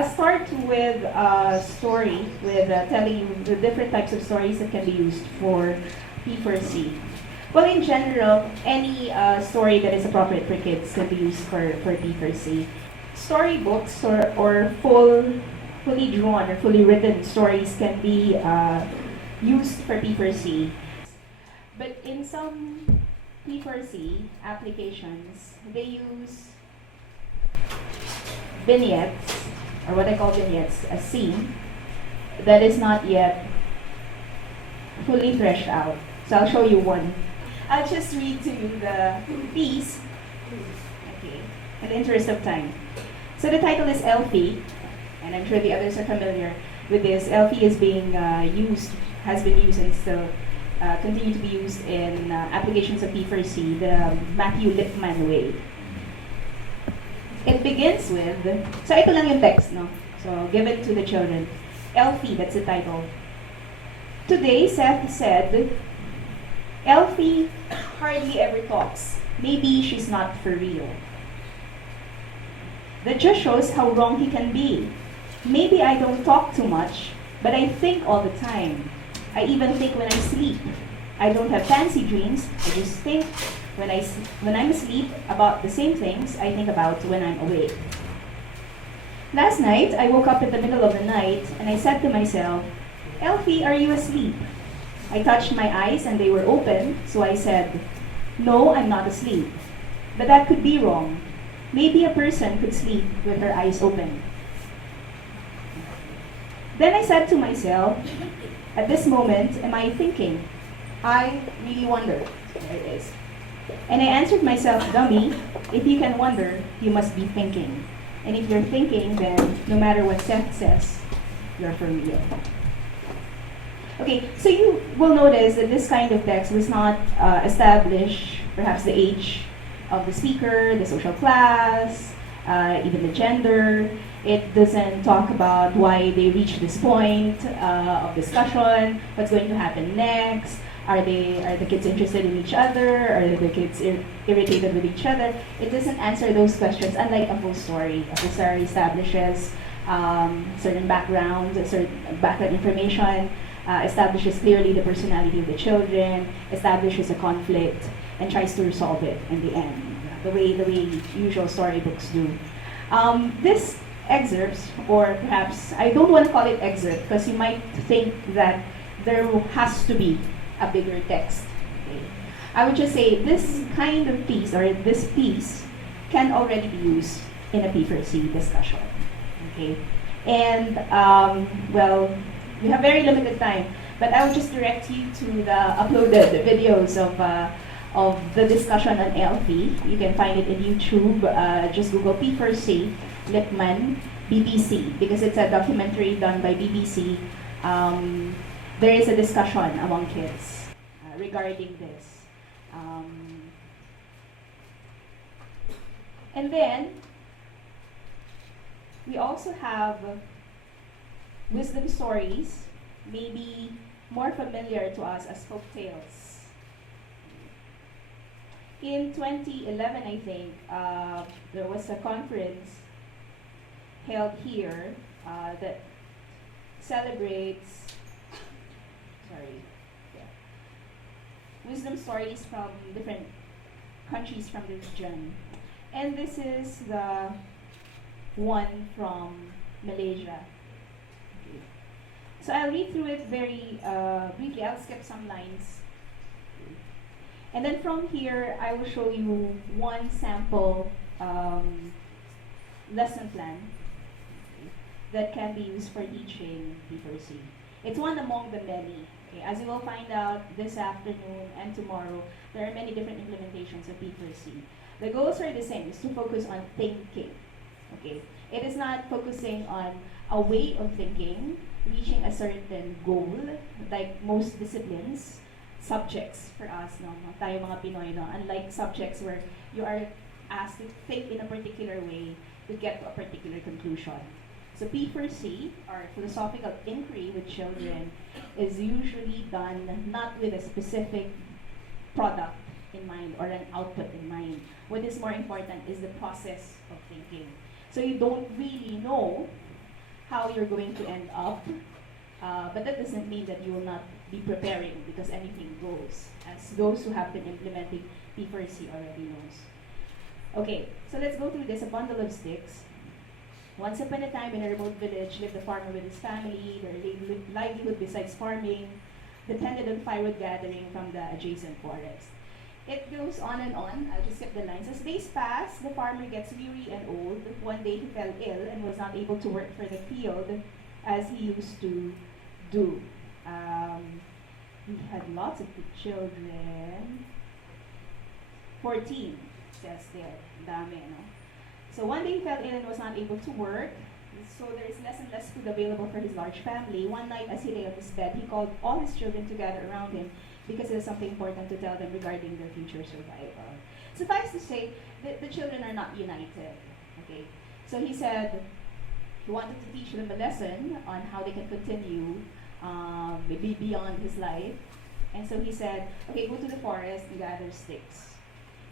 I'll start with a story, with telling you the different types of stories that can be used for P4C. Well, in general, any story that is appropriate for kids can be used for P4C. Storybooks or fully drawn or fully written stories can be used for P4C. But in some P4C applications, they use vignettes, or what I call vignettes, a scene that is not yet fully fleshed out. So I'll show you one. I'll just read to you the piece, okay, in the interest of time. So the title is Elfie, and I'm sure the others are familiar with this. Elfie is being has been used and still continue to be used in applications of P4C, the Matthew Lipman way. It begins with, so ito lang yung text, no? So give it to the children. Elfie, that's the title. Today, Seth said, Elfie hardly ever talks. Maybe she's not for real. That just shows how wrong he can be. Maybe I don't talk too much, but I think all the time. I even think when I sleep. I don't have fancy dreams, I just think when I'm asleep about the same things I think about when I'm awake. Last night, I woke up in the middle of the night and I said to myself, Elfie, are you asleep? I touched my eyes and they were open, so I said, no, I'm not asleep. But that could be wrong. Maybe a person could sleep with her eyes open. Then I said to myself, at this moment, am I thinking? I really wonder. There it is. And I answered myself, dummy, if you can wonder, you must be thinking. And if you're thinking, then no matter what Seth says, you're for real. Okay, so you will notice that this kind of text does not establish perhaps the age of the speaker, the social class, even the gender. It doesn't talk about why they reached this point of discussion, what's going to happen next. Are the kids interested in each other? Are the kids irritated with each other? It doesn't answer those questions, unlike a full story. A full story establishes certain background information, establishes clearly the personality of the children, establishes a conflict, and tries to resolve it in the end, the way usual storybooks do. This excerpts, or perhaps I don't want to call it excerpt because you might think that there has to be a bigger text. Okay. I would just say this kind of piece or this piece can already be used in a P4C discussion. Okay, and well, we have very limited time, but I will just direct you to the uploaded videos of the discussion on Elfie. You can find it in YouTube. Just Google P4C Lipman BBC because it's a documentary done by BBC. There is a discussion among kids regarding this. And then, we also have wisdom stories, maybe more familiar to us as folk tales. In 2011, I think, there was a conference held here that celebrates wisdom stories from different countries from the region. And this is the one from Malaysia. Okay. So I'll read through it very briefly. I'll skip some lines. And then from here, I will show you one sample lesson plan that can be used for teaching P4C. It's one among the many. Okay, as you will find out this afternoon and tomorrow, there are many different implementations of P4C. The goals are the same, is to focus on thinking. Okay, it is not focusing on a way of thinking, reaching a certain goal, like most disciplines, subjects for us, no, tayo mga Pinoy, no, unlike subjects where you are asked to think in a particular way to get to a particular conclusion. So P4C, or philosophical inquiry with children, is usually done not with a specific product in mind or an output in mind. What is more important is the process of thinking. So you don't really know how you're going to end up. But that doesn't mean that you will not be preparing, because anything goes, as those who have been implementing P4C already knows. Okay, so let's go through this. A bundle of sticks. Once upon a time in a remote village lived a farmer with his family. Their livelihood besides farming depended on firewood gathering from the adjacent forest. It goes on and on. I'll just skip the lines. As days pass, the farmer gets weary and old. One day he fell ill and was not able to work for the field as he used to do. He had lots of children. 14, says there. Dami, no? So one day he fell ill and was not able to work. So there is less and less food available for his large family. One night as he lay on his bed, he called all his children to gather around him because there's something important to tell them regarding their future survival. Suffice to say, the children are not united. Okay, so he said he wanted to teach them a lesson on how they can continue maybe beyond his life. And so he said, okay, go to the forest and gather sticks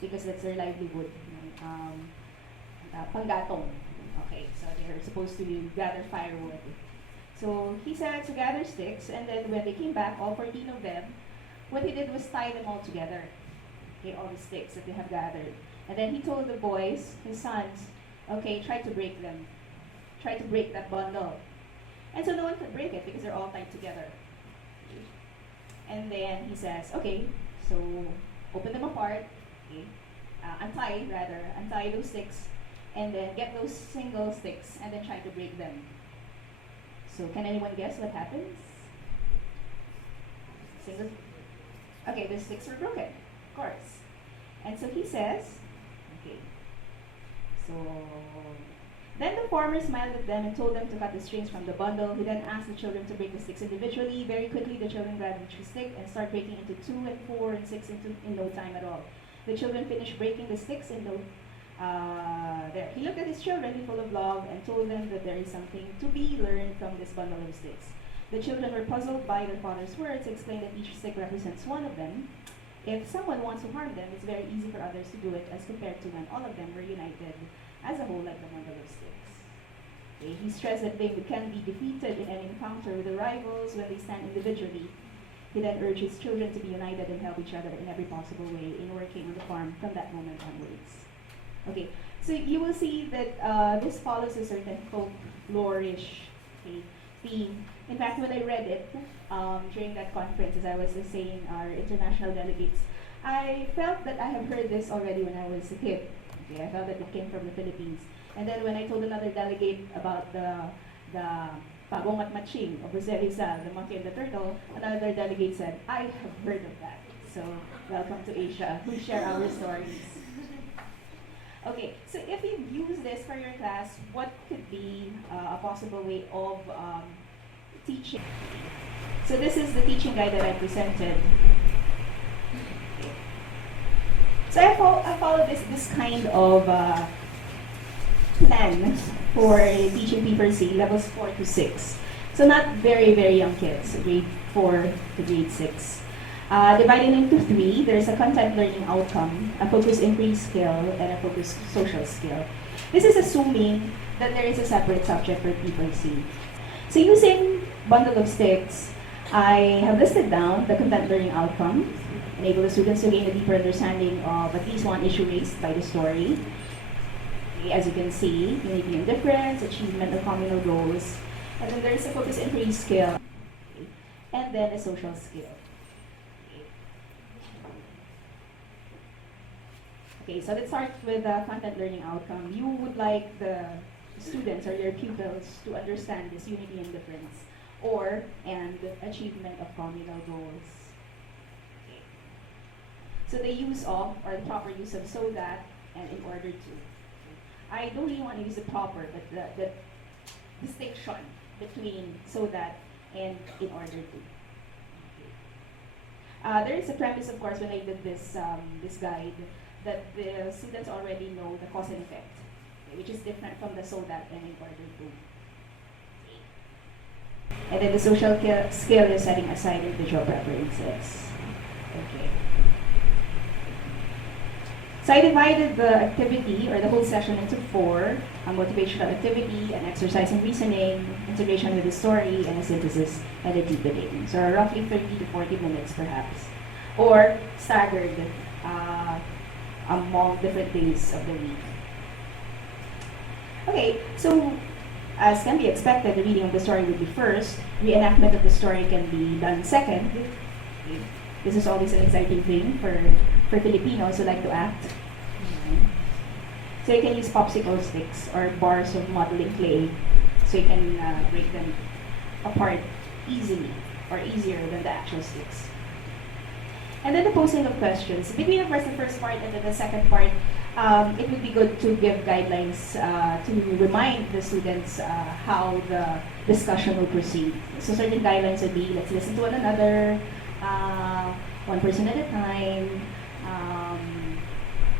because that's their livelihood. Panggatong. Okay, so they're supposed to gather firewood. So he said to gather sticks, and then when they came back, all 14 of them, what he did was tie them all together. Okay, all the sticks that they have gathered. And then he told the boys, his sons, okay, try to break them. Try to break that bundle. And so no one could break it because they're all tied together. And then he says, okay, so open them apart, okay, untie those sticks, and then get those single sticks and then try to break them. So can anyone guess what happens? Okay, the sticks were broken, of course. And so he says, okay, so then the farmer smiled at them and told them to cut the strings from the bundle. He then asked the children to break the sticks individually. Very quickly, the children grabbed each stick and started breaking into 2 and 4 and 6 in no time at all. The children finished breaking the sticks in there. He looked at his children full of love and told them that there is something to be learned from this bundle of sticks. The children were puzzled by their father's words, explained that each stick represents one of them. If someone wants to harm them, it's very easy for others to do it as compared to when all of them were united as a whole like a bundle of sticks. Okay. He stressed that they can be defeated in an encounter with the rivals when they stand individually. He then urged his children to be united and help each other in every possible way in working on the farm from that moment onwards. Okay, so you will see that this follows a certain folklorish theme. In fact, when I read it during that conference, as I was saying, our international delegates, I felt that I have heard this already when I was a kid. Okay, I felt that it came from the Philippines. And then when I told another delegate about the Pagong at Matching of Jose Rizal, the monkey and the turtle, another delegate said, I have heard of that. So welcome to Asia. We share our stories. Okay, so if you use this for your class, what could be a possible way of teaching? So this is the teaching guide that I presented. So I follow this kind of plan for teaching P4C, levels 4 to 6. So not very, very young kids, grade 4 to grade 6. Divided into 3, there's a content learning outcome, a focus increase skill, and a focus social skill. This is assuming that there is a separate subject for P4C. So using bundle of sticks, I have listed down the content learning outcome, enable the students to gain a deeper understanding of at least one issue raised by the story. As you can see, unity and difference, achievement of communal goals, and then there's a focus increase skill, and then a social skill. Okay, so let's start with the content learning outcome. You would like the students or your pupils to understand this unity and difference, and achievement of communal goals. Okay. So the use of, or the proper use of so that, and in order to. I don't really want to use the proper, but the distinction between so that and in order to. There is a premise, of course, when I did this guide, that the students already know the cause and effect, okay, which is different from the so that and in order to. And then the social skill is setting aside individual preferences. Okay. So I divided the activity or the whole session into four: a motivational activity, an exercise in reasoning, integration with the story, and a synthesis and a deepening. So roughly 30 to 40 minutes perhaps, or staggered among different days of the week. Okay, so as can be expected, the reading of the story would be first. Reenactment of the story can be done second. Okay. This is always an exciting thing for Filipinos who like to act. So you can use popsicle sticks or bars of modeling clay, so you can break them apart easily or easier than the actual sticks. And then the posing of questions. Between of course the first part and then the second part, it would be good to give guidelines to remind the students how the discussion will proceed. So certain guidelines would be, let's listen to one another, one person at a time,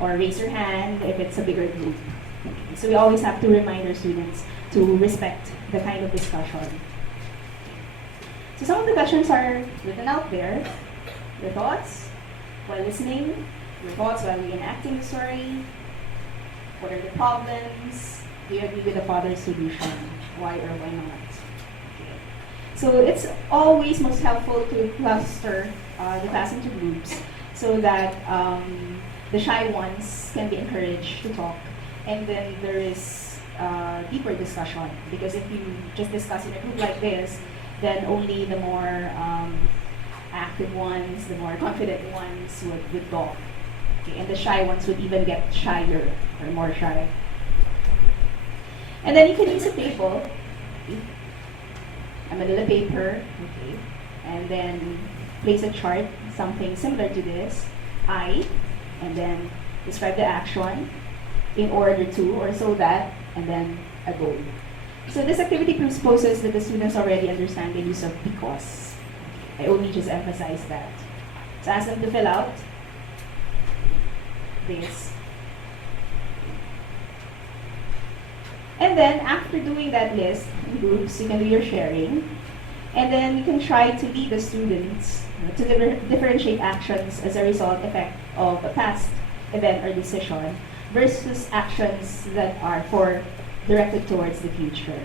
or raise your hand if it's a bigger group. So we always have to remind our students to respect the kind of discussion. So some of the questions are written out there. Your thoughts while listening, your thoughts while reenacting the story. What are the problems? Do you agree with the father's solution? Why or why not? Okay. So it's always most helpful to cluster the class into groups so that the shy ones can be encouraged to talk, and then there is deeper discussion. Because if you just discuss in a group like this, then only the more active ones, the more confident ones would talk. Okay, and the shy ones would even get shyer or more shy. And then you can use a table, okay, a manila paper, okay, and then place a chart, something similar to this, I, and then describe the action in order to, or so that, and then a goal. So this activity presupposes that the students already understand the use of because. I only just emphasize that. So ask them to fill out this. And then after doing that list in groups, you can do your sharing. And then you can try to lead the students to differentiate actions as a result effect of a past event or decision versus actions that are directed towards the future.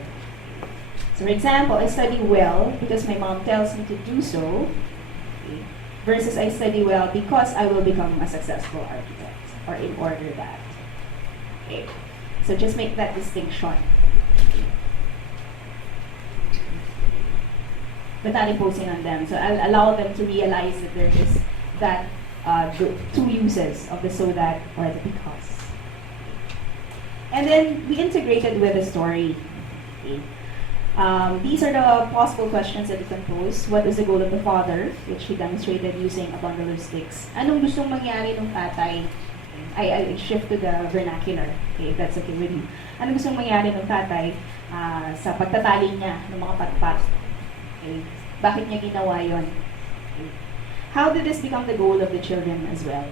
So for example, I study well because my mom tells me to do so, okay, versus I study well because I will become a successful architect, or in order that. Okay. So just make that distinction. But not imposing on them. So I'll allow them to realize that there is that the two uses of the so that or the because. And then we integrated with a story. Okay. These are the possible questions that you can pose. What is the goal of the father, which he demonstrated using a bundle of sticks? Anong gustong mangyari ng tatay? I shift to the vernacular, okay, if that's okay with you. Anong gustong mangyari ng tatay sa pagtatali niya ng mga patpat? Okay. Bakit niya ginawa yon? Okay. How did this become the goal of the children as well?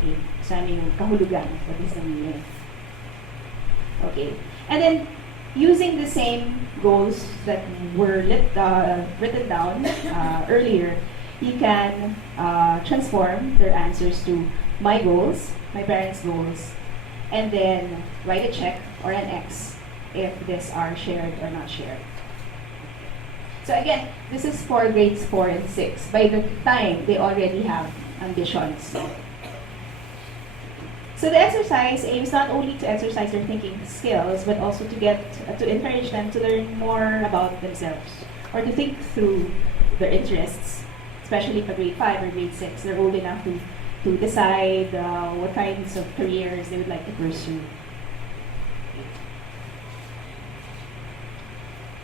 Okay. So ano yung kahulugan? What is the meaning? Okay. And then, using the same goals that were written down earlier, you can transform their answers to my goals, my parents' goals, and then write a check or an X if these are shared or not shared. So again, this is for grades 4 and 6. By the time they already have ambitions. So the exercise aims not only to exercise their thinking skills, but also to encourage them to learn more about themselves, or to think through their interests, especially for grade 5 or grade 6. They're old enough to decide what kinds of careers they would like to pursue.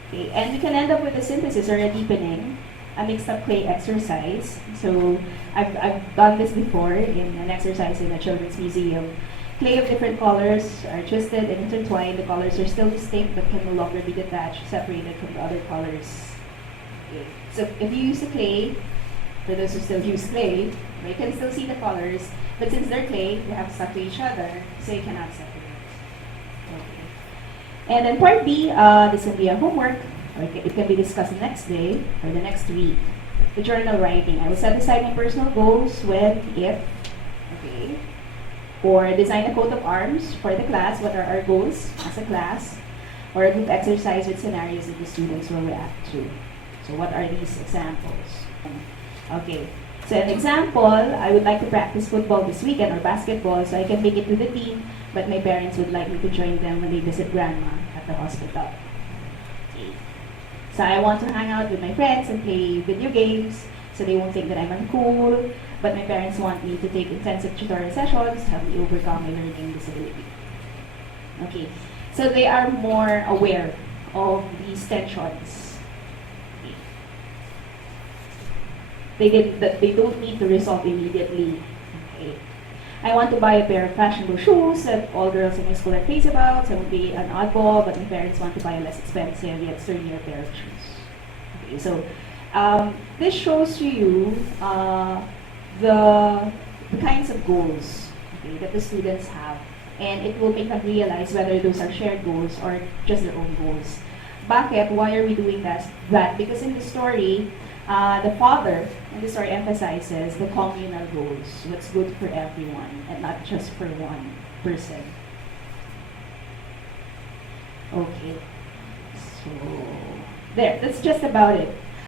Okay, and we can end up with a synthesis or a deepening, a mixed up clay exercise. So I've done this before in an exercise in a children's museum. Clay of different colors are twisted and intertwined. The colors are still distinct but can no longer be detached, separated from the other colors. Okay. So if you use the clay, for those who still use clay, you can still see the colors, but since they're clay, they have stuck to each other, so you cannot separate. Okay. And then part B, this can be a homework, or it can be discussed the next day or the next week. The journal writing. I will set aside my personal goals when, if, okay. Or design a coat of arms for the class. What are our goals as a class? Or a group exercise with scenarios that the students will react to. So what are these examples? Okay, so an example, I would like to practice football this weekend or basketball so I can make it to the team, but my parents would like me to join them when they visit grandma at the hospital. Okay. So I want to hang out with my friends and play video games so they won't think that I'm uncool, but my parents want me to take intensive tutorial sessions to help me overcome my learning disability. Okay, so they are more aware of these tensions. They don't need to resolve immediately. Okay. I want to buy a pair of fashionable shoes that all girls in my school are crazy about. So I won't be an oddball, but my parents want to buy a less expensive yet sturdier pair of shoes. Okay, so this shows to you the kinds of goals, okay, that the students have, and it will make them realize whether those are shared goals or just their own goals. Bakit? Why are we doing that? Because in the story, the father in the story emphasizes the communal goals, what's good for everyone and not just for one person. Okay, so there, that's just about it.